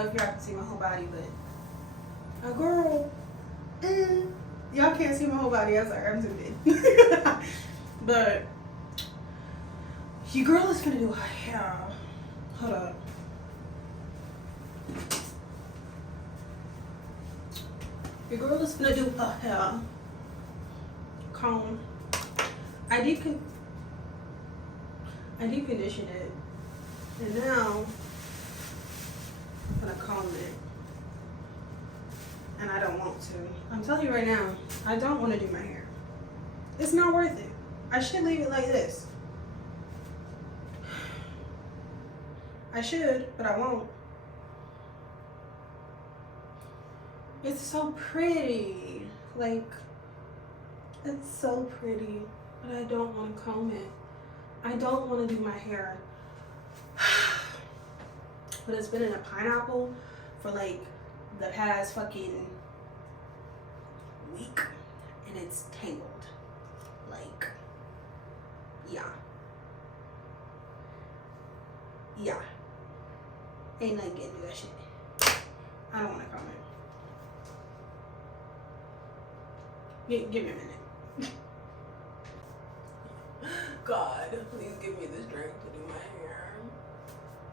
know if y'all can see my whole body, but a girl, y'all can't see my whole body. I'm sorry, I'm zoomed in. But your girl is gonna do her hair. Hold up. Your girl is gonna do her hair. Comb. I deep condition it, and now I'm gonna comb it. And I don't want to. I'm telling you right now, I don't want to do my hair. It's not worth it. I should leave it like this. I should, but I won't. It's so pretty. Like, it's so pretty. But I don't want to comb it. I don't want to do my hair. But it's been in a pineapple for like the past fucking week. And it's tangled. Like, yeah. Yeah. Ain't nothing getting to that shit. I don't want to comb it. Give me a minute. God, please give me the strength to do my hair.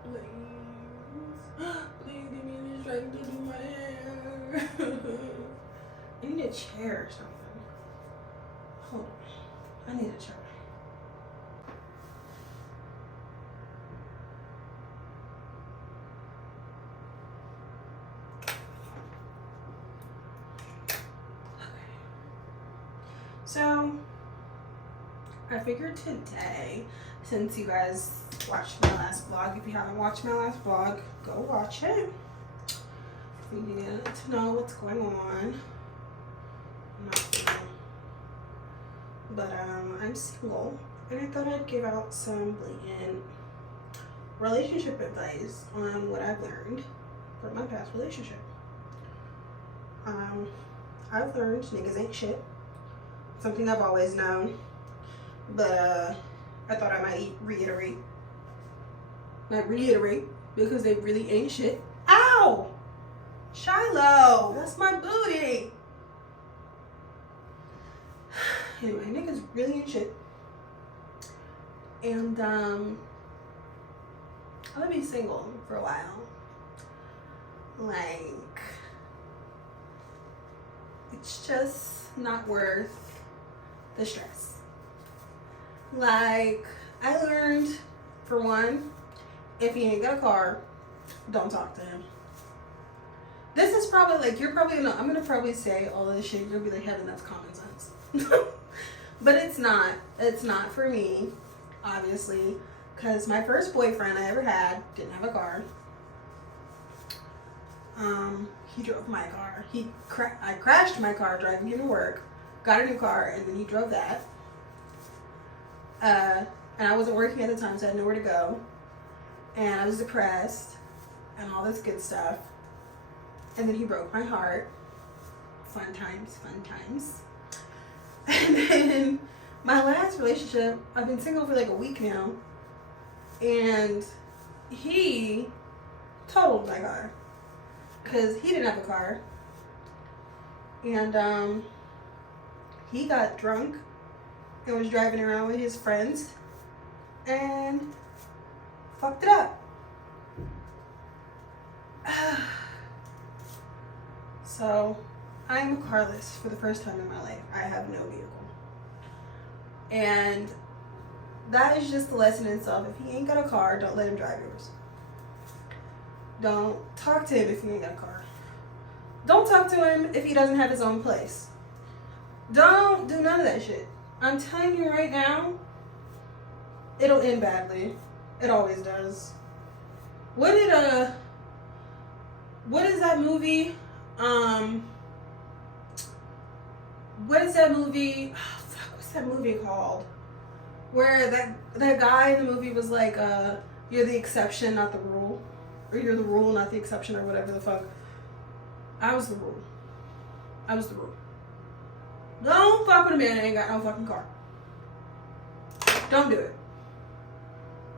Please. Please give me the strength to do my hair. I need a chair or something. Hold on. I need a chair. So, I figured today, since you guys watched my last vlog, if you haven't watched my last vlog, go watch it. You need to know what's going on. I'm not single, but I'm single, and I thought I'd give out some blatant relationship advice on what I've learned from my past relationship. I've learned niggas ain't shit. Something I've always known, but I thought I might reiterate. Not reiterate, because they really ain't shit. Ow! Shiloh! That's my booty! Anyway, niggas really ain't shit. And, I'm gonna be single for a while. Like, it's just not worth the stress. Like, I learned, for one, if he ain't got a car, don't talk to him. This is probably like, you're probably gonna, I'm gonna probably say all this shit, you're gonna be like, Heaven, that's common sense. But it's not for me, obviously, because my first boyfriend I ever had didn't have a car. He drove my car. I crashed my car driving him to work, got a new car, and then he drove that. And I wasn't working at the time, so I had nowhere to go. And I was depressed and all this good stuff. And then he broke my heart. Fun times, fun times. And then my last relationship, I've been single for like a week now. And he totaled my car. Because he didn't have a car. And he got drunk and was driving around with his friends and fucked it up. So, I am carless for the first time in my life. I have no vehicle. And that is just the lesson in itself. If he ain't got a car, don't let him drive yours. Don't talk to him if he ain't got a car. Don't talk to him if he doesn't have his own place. Don't do none of that shit. I'm telling you right now, it'll end badly. It always does. What is that movie? What is that movie? Oh, fuck, what's that movie called? Where that guy in the movie was like, you're the exception, not the rule. Or you're the rule, not the exception, or whatever the fuck. I was the rule. I was the rule. Don't fuck with a man that ain't got no fucking car. Don't do it.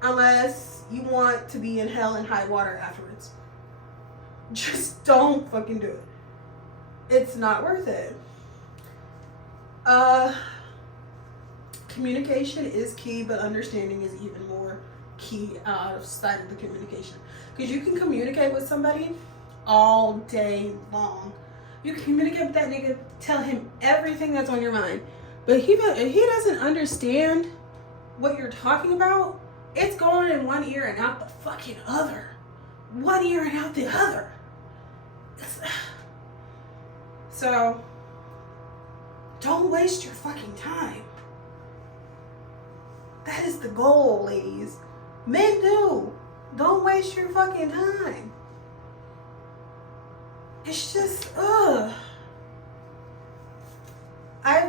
Unless you want to be in hell and high water afterwards. Just don't fucking do it. It's not worth it. Communication is key, but understanding is even more key outside of the communication. Because you can communicate with somebody all day long. You can communicate with that nigga, tell him everything that's on your mind. But if he doesn't understand what you're talking about, it's going in one ear and out the fucking other. One ear and out the other. So, don't waste your fucking time. That is the goal, ladies. Men do. Don't waste your fucking time. It's just, I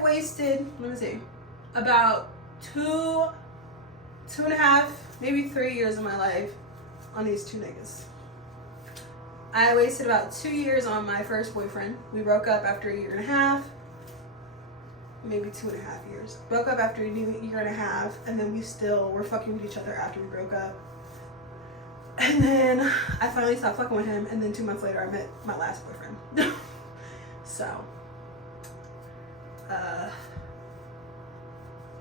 wasted, let me see, about two and a half, maybe 3 years of my life on these two niggas. I wasted about 2 years on my first boyfriend. We broke up after a year and a half, maybe 2.5 years. Broke up after a year and a half, and then we still were fucking with each other after we broke up. And then I finally stopped fucking with him, and then 2 months later I met my last boyfriend. So,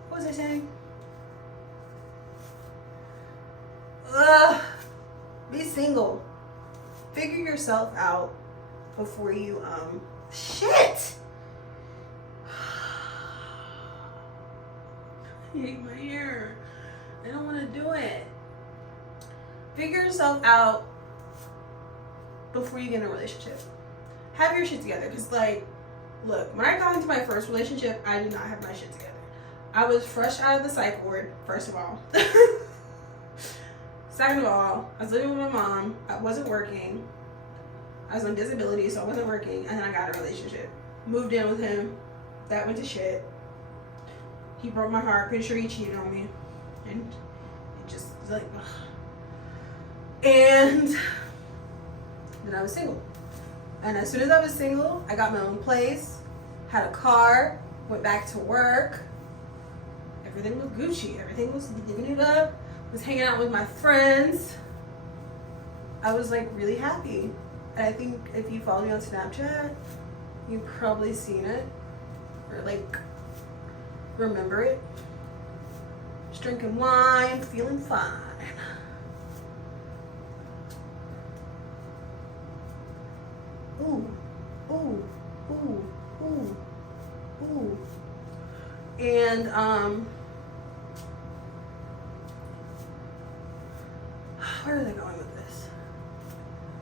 what was I saying? Be single. Figure yourself out before you, shit! I hate my hair. I don't want to do it. Figure yourself out before you get in a relationship. Have your shit together. Because, like, look, when I got into my first relationship, I did not have my shit together. I was fresh out of the psych ward, first of all. Second of all, I was living with my mom. I wasn't working. I was on disability, so I wasn't working. And then I got a relationship. Moved in with him. That went to shit. He broke my heart. Pretty sure he cheated on me. And it just was like, ugh. And then I was single. And as soon as I was single, I got my own place, had a car, went back to work. Everything was Gucci. Everything was living it up. Was hanging out with my friends. I was like really happy. And I think if you follow me on Snapchat, you've probably seen it or like remember it. Just drinking wine, feeling fine. Ooh, ooh, ooh, ooh, ooh. And where are they going with this?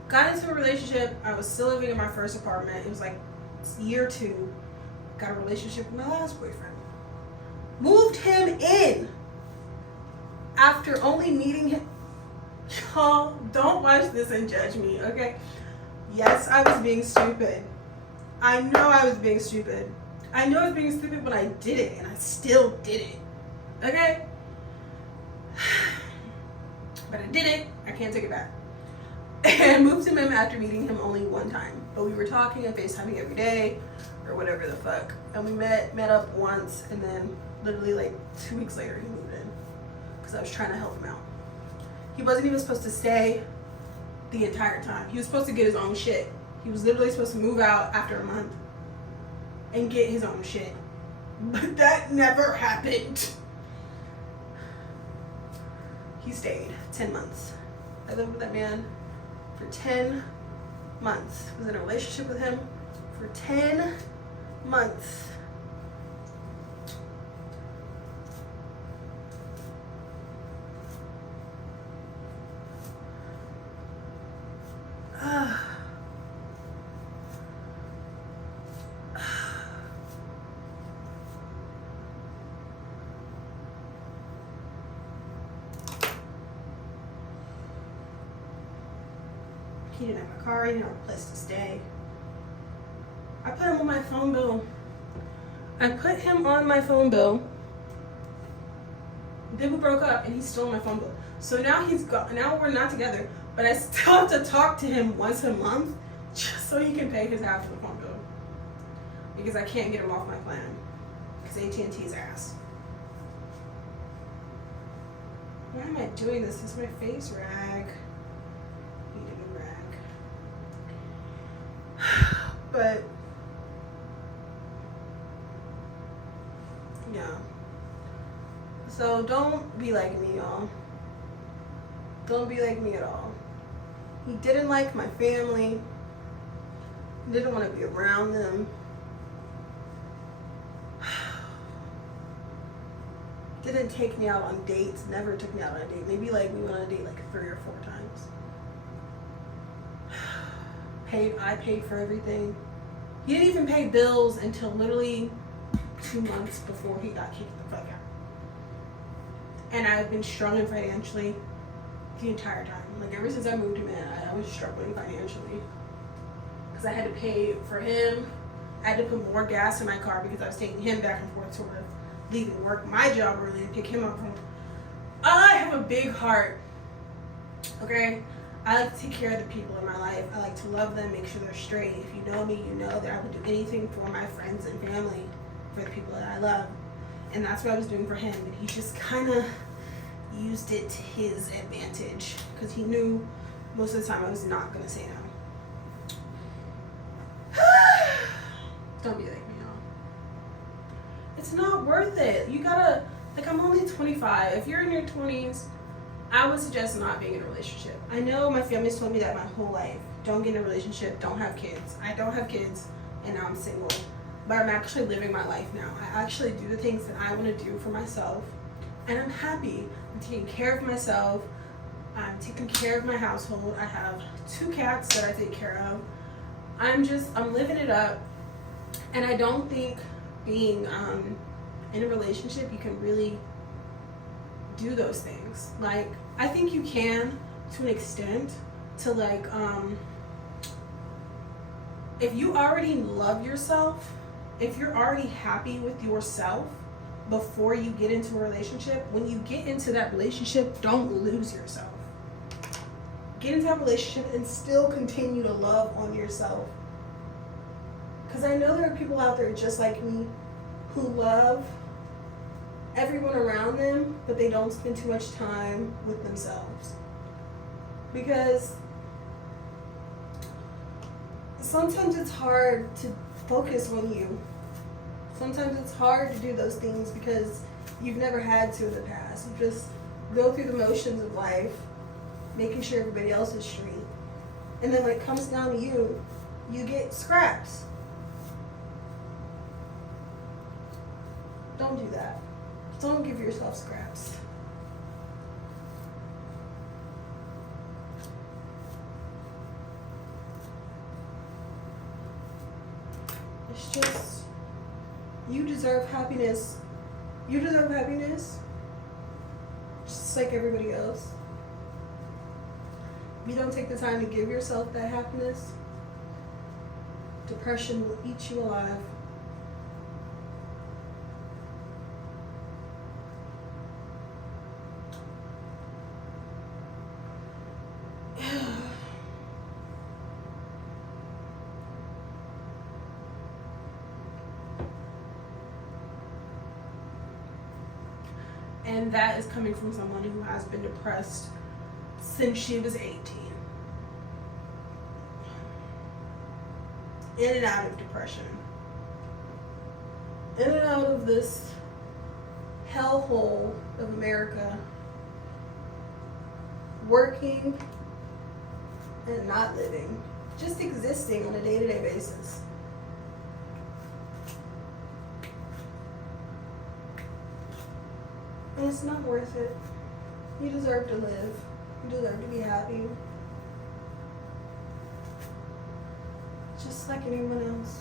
Got into a relationship. I was still living in my first apartment. It was like year 2. Got a relationship with my last boyfriend. Moved him in after only meeting him. Y'all, don't watch this and judge me, okay? Yes, I was being stupid. I know I was being stupid. I know I was being stupid when I did it, and I still did it. Okay? But I did it. I can't take it back. And moved him in after meeting him only one time. But we were talking and FaceTiming every day, or whatever the fuck. And we met up once, and then literally like 2 weeks later he moved in. Because I was trying to help him out. He wasn't even supposed to stay the entire time. He was supposed to get his own shit. He was literally supposed to move out after a month and get his own shit. But that never happened. He stayed 10 months. I lived with that man for 10 months. I was in a relationship with him for 10 months. He didn't have a car, he didn't have a place to stay. I put him on my phone bill. Then we broke up and he's still on my phone bill. So now he's gone. Now we're not together, but I still have to talk to him once a month just so he can pay his half of the phone bill. Because I can't get him off my plan. Because AT&T's ass. Why am I doing this? Is my face rag? Need a new rag. but yeah. So don't be like me, y'all. Don't be like me at all. He didn't like my family. Didn't want to be around them. Didn't take me out on dates. Never took me out on a date. Maybe like we went on a date like 3 or 4 times. I paid for everything. He didn't even pay bills until literally 2 months before he got kicked the fuck out. And I've been struggling financially the entire time. Like ever since I moved him in, I was struggling financially. Because I had to pay for him. I had to put more gas in my car because I was taking him back and forth to work, leaving work, my job early to pick him up from. I have a big heart. Okay? I like to take care of the people in my life. I like to love them, make sure they're straight. If you know me, you know that I would do anything for my friends and family, for the people that I love. And that's what I was doing for him. And he just kind of used it to his advantage because he knew most of the time I was not going to say no. Don't be like me, y'all. It's not worth it. You gotta, like, I'm only 25. If you're in your 20s, I would suggest not being in a relationship. I know my family's told me that my whole life. Don't get in a relationship, don't have kids. I don't have kids, and now I'm single. But I'm actually living my life now. I actually do the things that I want to do for myself, and I'm happy. I'm taking care of myself. I'm taking care of my household. I have 2 cats that I take care of. I'm living it up, and I don't think being in a relationship you can really do those things. Like, I think you can to an extent, to like if you already love yourself, if you're already happy with yourself before you get into a relationship, when you get into that relationship, don't lose yourself. Get into that relationship and still continue to love on yourself. Because I know there are people out there just like me who love everyone around them, but they don't spend too much time with themselves. Because sometimes it's hard to focus on you. Sometimes it's hard to do those things because you've never had to in the past. You just go through the motions of life, making sure everybody else is straight. And then when it comes down to you, you get scraps. Don't do that. Don't give yourself scraps. It's just, you deserve happiness. You deserve happiness just like everybody else. If you don't take the time to give yourself that happiness, depression will eat you alive. And that is coming from someone who has been depressed since she was 18. In and out of depression. In and out of this hellhole of America. Working and not living. Just existing on a day-to-day basis. And it's not worth it. You deserve to live. You deserve to be happy. Just like anyone else.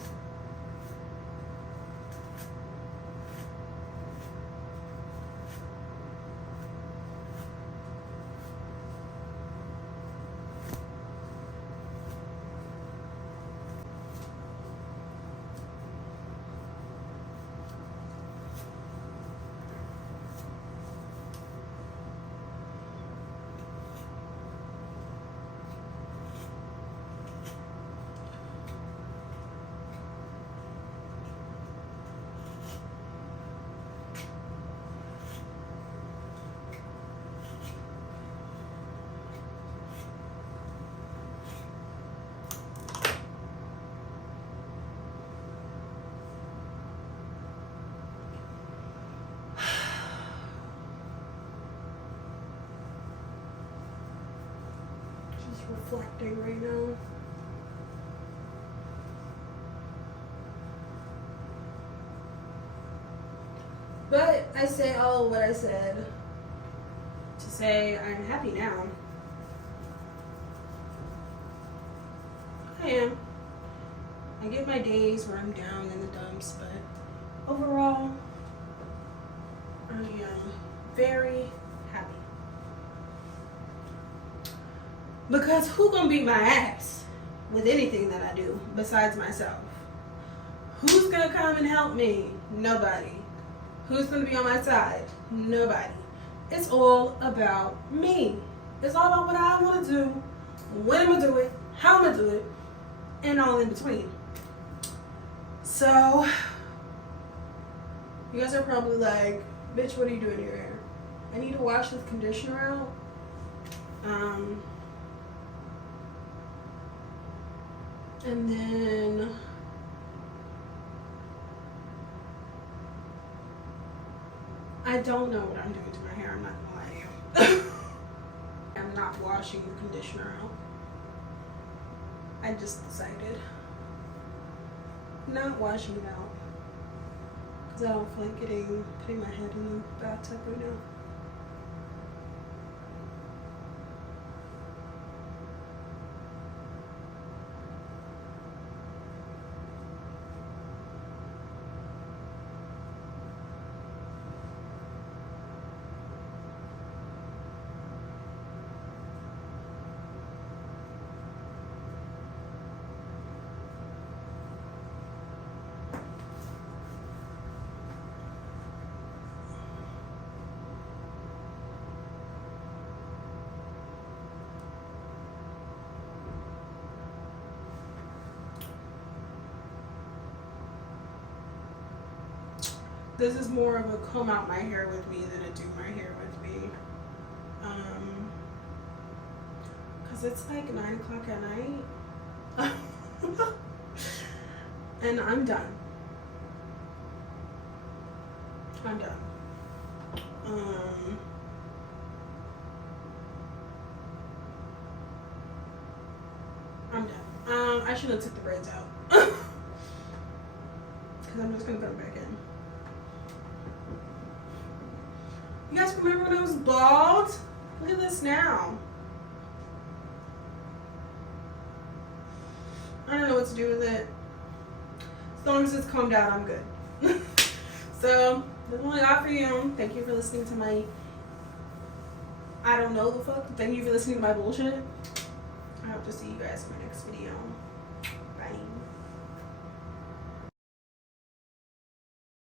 reflecting right now. But I say all what I said to say I'm happy now. I am. I get my days where I'm down in the dumps, but overall, I am very happy. Because who gonna beat my ass with anything that I do besides myself? Who's gonna come and help me? Nobody. Who's gonna be on my side? Nobody. It's all about me. It's all about what I wanna do, when I'm gonna do it, how I'm gonna do it, and all in between. So, you guys are probably like, bitch, what are you doing to your hair? I need to wash this conditioner out. And then I don't know what I'm doing to my hair, I'm not gonna lie to you. I'm not washing the conditioner out. I just decided not washing it out because I don't feel like putting my head in the bathtub right now. This is more of a comb out my hair with me than a do my hair with me. Cause it's like 9 o'clock at night. And I'm done. I'm done. I'm done. I should have took the braids out. Cause I'm just gonna put them back in. You guys remember when I was bald? Look at this now. I don't know what to do with it. As long as it's combed out, I'm good. So, that's all I got for you. Thank you for listening to my, I don't know the fuck. Thank you for listening to my bullshit. I hope to see you guys in my next video. Bye.